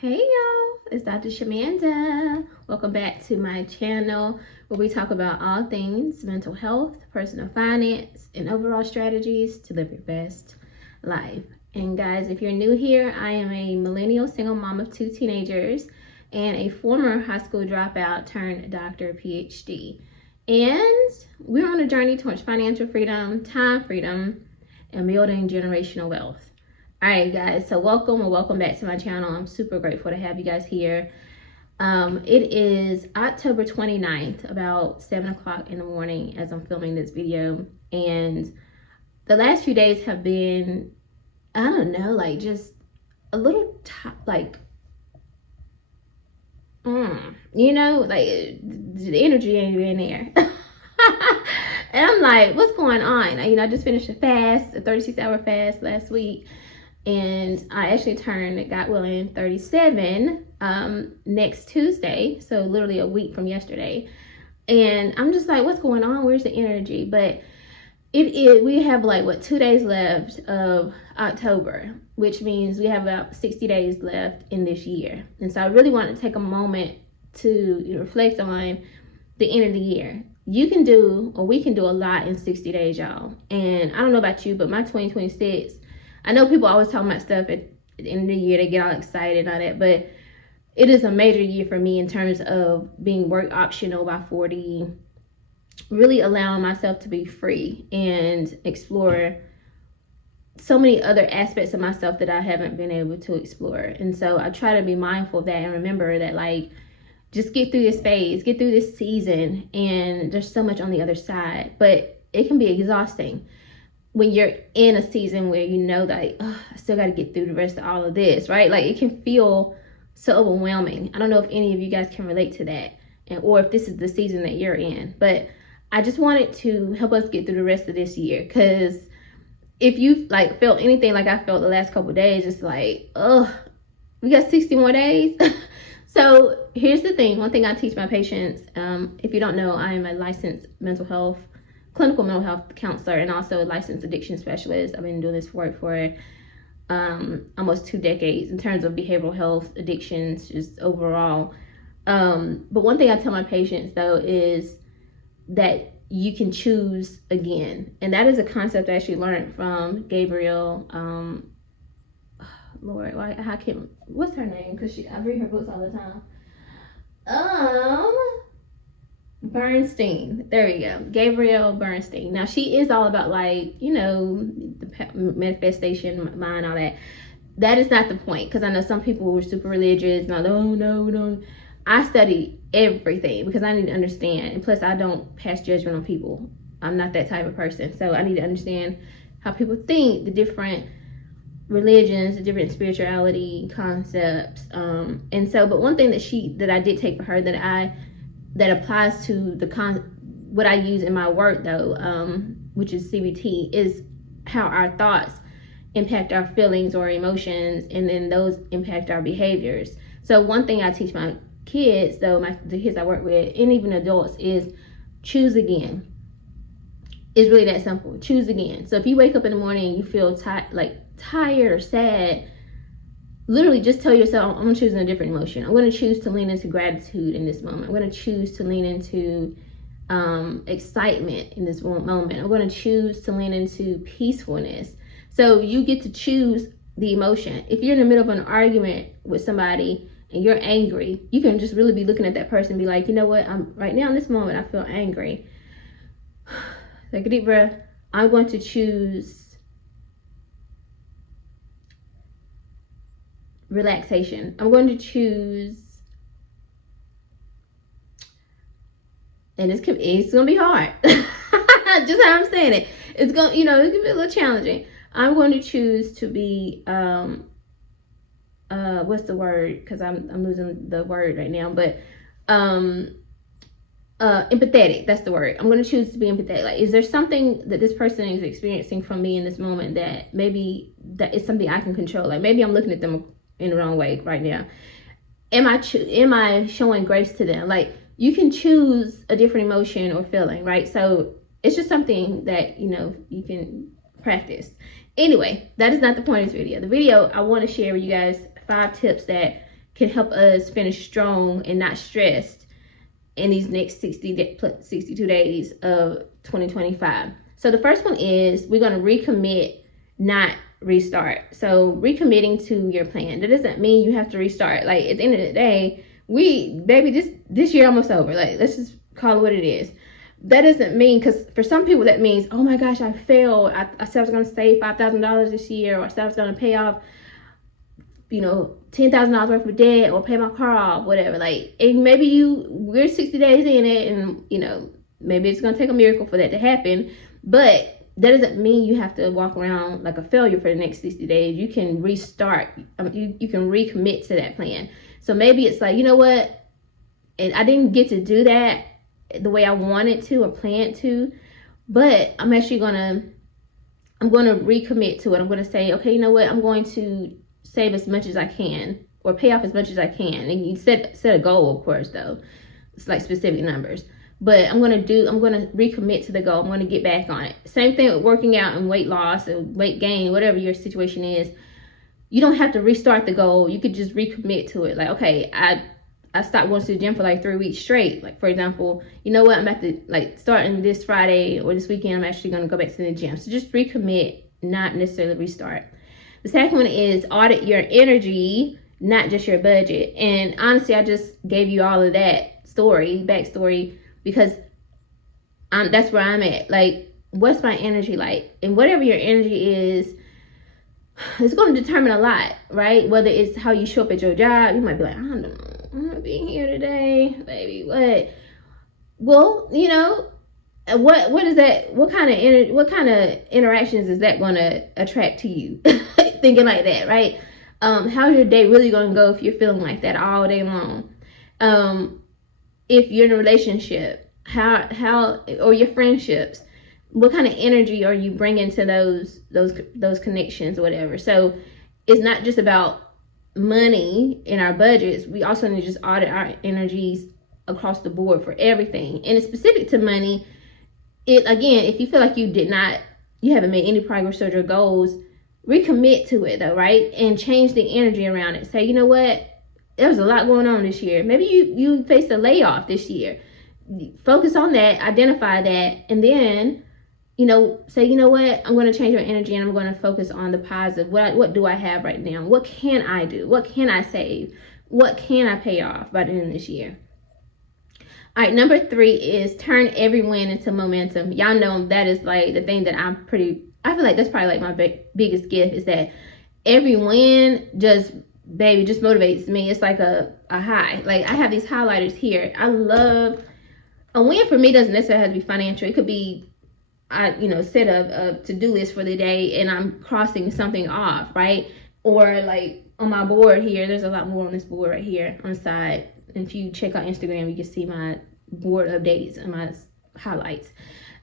Hey y'all, it's Dr. Shamanda. Welcome back to my channel where we talk about all things mental health, personal finance, and overall strategies to live your best life. And guys, if you're new here, I am a millennial single mom of 2 teenagers and a former high school dropout turned doctor PhD. And we're on a journey towards financial freedom, time freedom, and building generational wealth. All right, guys, so welcome back to my channel. I'm super grateful to have you guys here. It is October 29th, about 7 o'clock in the morning as I'm filming this video. And the last few days have been, I don't know, like just a little, like the energy ain't in there. And I'm like, what's going on? I just finished a 36-hour fast last week. And I actually turned, God willing, 37 next Tuesday. So literally a week from yesterday. And I'm just like, what's going on? Where's the energy? But we have 2 days left of October, which means we have about 60 days left in this year. And so I really want to take a moment to reflect on the end of the year. We can do a lot in 60 days, y'all. And I don't know about you, but my 2026, I know people always talk about stuff at the end of the year, they get all excited and all that, but it is a major year for me in terms of being work optional by 40, really allowing myself to be free and explore so many other aspects of myself that I haven't been able to explore. And so I try to be mindful of that and remember that, just get through this phase, get through this season, and there's so much on the other side. But it can be exhausting when you're in a season where I still got to get through the rest of all of this, right? It can feel so overwhelming. I don't know if any of you guys can relate to that, or if this is the season that you're in. But I just wanted to help us get through the rest of this year, because if you felt anything like I felt the last couple of days, it's we got 60 more days. So here's the thing. One thing I teach my patients, if you don't know, I am a licensed clinical mental health counselor and also a licensed addiction specialist. I've been doing this work for almost 2 decades in terms of behavioral health, addictions, just overall. But one thing I tell my patients, though, is that you can choose again. And that is a concept I actually learned from Gabrielle. Lord, what's her name? Because I read her books all the time. Bernstein. There we go. Gabrielle Bernstein. Now, she is all about the manifestation, mind, all that. That is not the point, because I know some people were super religious. No. I study everything because I need to understand. And plus, I don't pass judgment on people. I'm not that type of person. So I need to understand how people think, the different religions, the different spirituality concepts. But one thing that I did take for her that applies to what I use in my work, though, which is CBT, is how our thoughts impact our feelings or emotions, and then those impact our behaviors. So one thing I teach my kids, though, the kids I work with, and even adults, is choose again. It's really that simple. Choose again. So if you wake up in the morning and you feel tired or sad, literally just tell yourself, I'm choosing a different emotion. I'm going to choose to lean into gratitude in this moment. I'm going to choose to lean into excitement in this moment. I'm going to choose to lean into peacefulness. So you get to choose the emotion. If you're in the middle of an argument with somebody and you're angry, you can just really be looking at that person and be like, you know what? Right now in this moment, I feel angry. Take a deep breath. I'm going to choose relaxation. I'm going to choose, and it's gonna be hard. Just how I'm saying it. It's gonna, it's gonna be a little challenging. I'm going to choose to be what's the word? Because I'm losing the word right now, but empathetic. That's the word. I'm going to choose to be empathetic. Is there something that this person is experiencing from me in this moment that maybe that is something I can control? Maybe I'm looking at them in the wrong way right now. Am I showing grace to them? You can choose a different emotion or feeling, right? So it's just something that you can practice. Anyway, that is not the point of this video. The video, I want to share with you guys 5 tips that can help us finish strong and not stressed in these next 62 days of 2025. So the first one is we're going to recommit, not restart. So recommitting to your plan. That doesn't mean you have to restart. Like at the end of the day, this year almost over. Like let's just call it what it is. That doesn't mean, because for some people that means, oh my gosh, I failed. I said I was going to save $5,000 this year, or I said I was going to pay off, $10,000 worth of debt, or pay my car off, whatever. Like, and maybe we're 60 days in it, and maybe it's going to take a miracle for that to happen. But that doesn't mean you have to walk around like a failure for the next 60 days. You can restart. You can recommit to that plan. So maybe it's like, you know what? And I didn't get to do that the way I wanted to or planned to, but I'm actually going to recommit to it. I'm going to say, okay, you know what? I'm going to save as much as I can, or pay off as much as I can. And you set a goal, of course, though. It's like specific numbers. But I'm going to recommit to the goal. I'm going to get back on it. Same thing with working out and weight loss or weight gain, whatever your situation is. You don't have to restart the goal. You could just recommit to it. Like, okay, I stopped going to the gym for like 3 weeks straight. Like, for example, you know what? I'm at starting this Friday or this weekend, I'm actually going to go back to the gym. So just recommit, not necessarily restart. The second one is audit your energy, not just your budget. And honestly, I just gave you all of that backstory, because that's where I'm at. Like, what's my energy like? And whatever your energy is, it's going to determine a lot, right? Whether it's how you show up at your job. You might be like, I don't know, I'm not being here today, baby. What? Well, what is that? What kind of interactions is that going to attract to you? Thinking like that, right? How's your day really going to go if you're feeling like that all day long? If you're in a relationship, how or your friendships, what kind of energy are you bringing to those connections or whatever? So it's not just about money in our budgets. We also need to just audit our energies across the board for everything. And it's specific to money. If you feel like you haven't made any progress toward your goals, recommit to it though, right? And change the energy around it. Say, you know what? There was a lot going on this year. Maybe you faced a layoff this year. Focus on that, identify that, and then say, you know what, I'm going to change my energy and I'm going to focus on the positive. What do I have right now? What can I do? What can I save? What can I pay off by the end of this year? All right, number 3 is turn every win into momentum. Y'all know that is like the thing that I feel like that's probably like my biggest gift, is that every win just motivates me. It's like a high. Like, I have these highlighters here. I love a win. For me, doesn't necessarily have to be financial. It could be set a to-do list for the day and I'm crossing something off, right? Or like on my board here, there's a lot more on this board right here on the side. And if you check out Instagram, you can see my board updates and my highlights.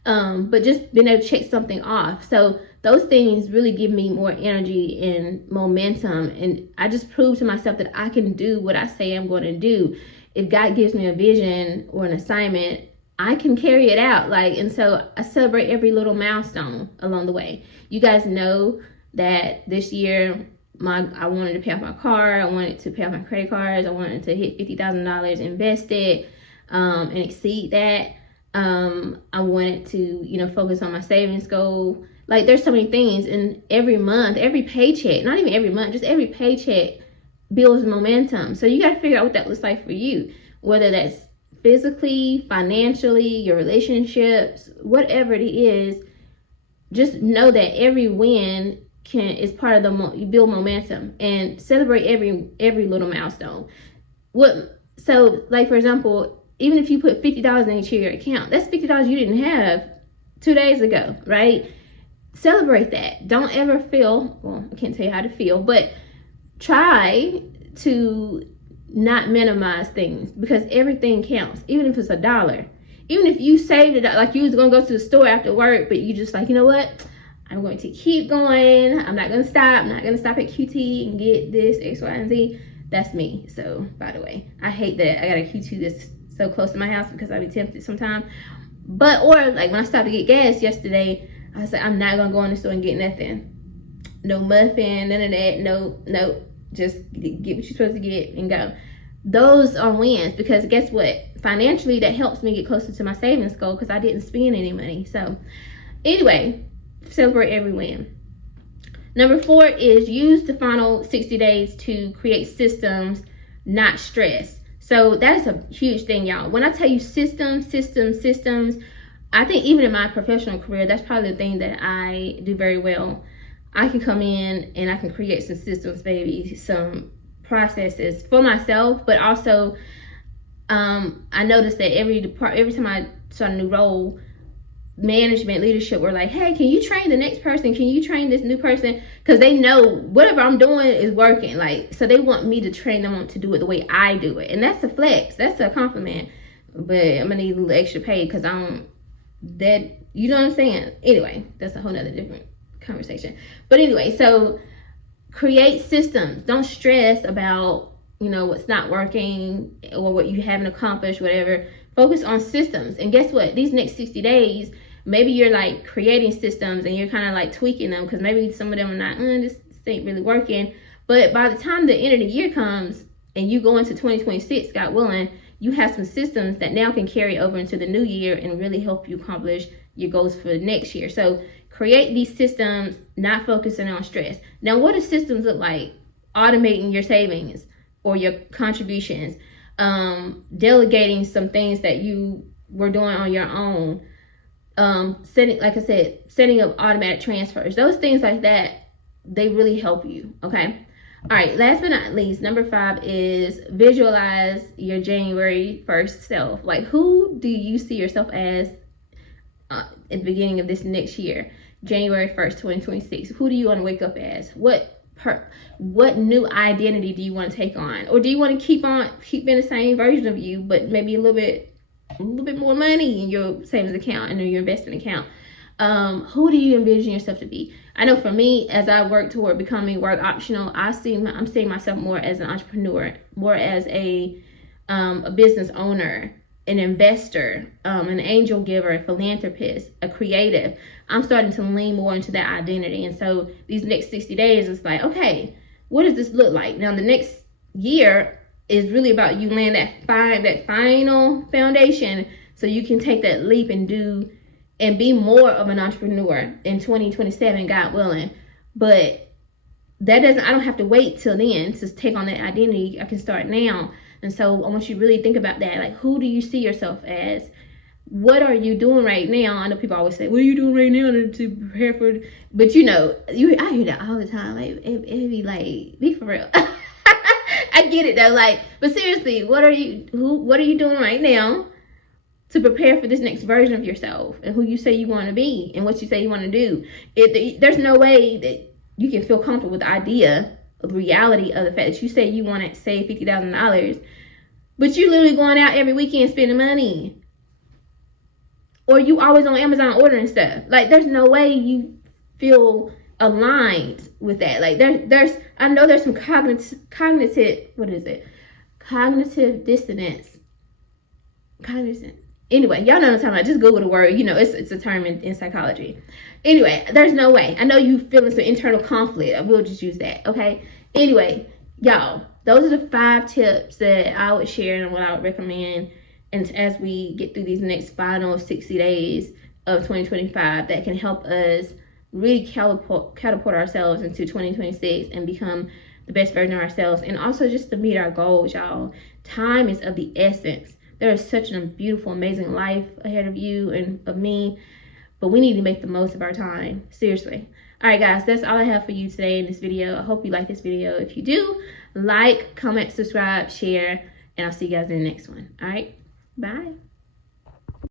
But just being able to check something off. So those things really give me more energy and momentum. And I just prove to myself that I can do what I say I'm going to do. If God gives me a vision or an assignment, I can carry it out. And so I celebrate every little milestone along the way. You guys know that this year, I wanted to pay off my car. I wanted to pay off my credit cards. I wanted to hit $50,000 invested and exceed that. I wanted to, focus on my savings goal. Like, there's so many things. And every month, every paycheck, not even every month, just every paycheck builds momentum. So you got to figure out what that looks like for you, whether that's physically, financially, your relationships, whatever it is. Just know that every win is part of you build momentum, and celebrate every little milestone. So like, for example, even if you put $50 into your account, that's $50 you didn't have 2 days ago, right? Celebrate that. Don't ever feel, I can't tell you how to feel, but try to not minimize things, because everything counts. Even if it's $1, even if you saved it, like you was gonna go to the store after work, but you just like, you know what, I'm going to keep going. I'm not gonna stop. I'm not gonna stop at QT and get this X, Y, and Z. That's me. So, by the way, I hate that I got a QT that's so close to my house, because I be tempted sometimes. But, or like when I stopped to get gas yesterday, I was like, I'm not gonna go in the store and get nothing. No muffin, none of that. No. just get what you're supposed to get and go. Those are wins, because guess what? Financially, that helps me get closer to my savings goal because I didn't spend any money. So anyway, celebrate every win. Number 4 is use the final 60 days to create systems, not stress. So that's a huge thing, y'all. When I tell you systems, I think even in my professional career, that's probably the thing that I do very well. I can come in and I can create some systems, baby, some processes for myself, but also I noticed that every time I start a new role, management, leadership were like, hey, can you train the next person? Can you train this new person? Because they know whatever I'm doing is working. Like, so they want me to train them to do it the way I do it. And that's a flex. That's a compliment. But I'm going to need a little extra pay because I don't, that, you know what I'm saying? Anyway, that's a whole nother different conversation. But anyway, so create systems. Don't stress about, you know, what's not working or what you haven't accomplished, whatever. Focus on systems. And guess what? These next 60 days, maybe you're like creating systems and you're kind of like tweaking them because maybe some of them are not, this ain't really working. But by the time the end of the year comes and you go into 2026, God willing, you have some systems that now can carry over into the new year and really help you accomplish your goals for next year. So create these systems, not focusing on stress. Now, what do systems look like? Automating your savings or your contributions, delegating some things that you were doing on your own, setting up automatic transfers, those things like that, they really help you. Okay. All right. Last but not least, number 5 is visualize your January 1st self. Like, who do you see yourself as at the beginning of this next year, January 1st, 2026? Who do you want to wake up as? What new identity do you want to take on? Or do you want to keep being the same version of you, but maybe a little bit more money in your savings account and in your investment account? Who do you envision yourself to be? I know for me, as I work toward becoming work optional, I'm seeing myself more as an entrepreneur, more as a business owner, an investor, an angel giver, a philanthropist, a creative. I'm starting to lean more into that identity. And so these next 60 days, it's like, okay, what does this look like? Now, the next year is really about you laying that final foundation so you can take that leap and be more of an entrepreneur in 2027, God willing. But I don't have to wait till then to take on that identity. I can start now. And so I want you to really think about that. Like, who do you see yourself as? What are you doing right now? I know people always say, what are you doing right now to prepare for it? But you know, I hear that all the time. Like, it be like, be for real. I get it though. Like, but seriously, what are you doing right now to prepare for this next version of yourself and who you say you want to be and what you say you want to do? There's no way that you can feel comfortable with the idea of the reality of the fact that you say you want to save $50,000, but you literally going out every weekend spending money. Or you always on Amazon ordering stuff. Like, there's no way you feel aligned with that. Like, I know there's some cognitive dissonance. Anyway, y'all know what I'm talking about. Just Google the word. You know, it's a term in psychology. Anyway, there's no way. I know you feeling some internal conflict. I will just use that, okay? Anyway, y'all, those are the 5 tips that I would share and what I would recommend. And as we get through these next final 60 days of 2025, that can help us really catapult ourselves into 2026 and become the best version of ourselves. And also just to meet our goals, y'all. Time is of the essence. There is such a beautiful, amazing life ahead of you and of me. But we need to make the most of our time. Seriously. All right, guys, that's all I have for you today in this video. I hope you like this video. If you do, like, comment, subscribe, share, and I'll see you guys in the next one. All right. Bye.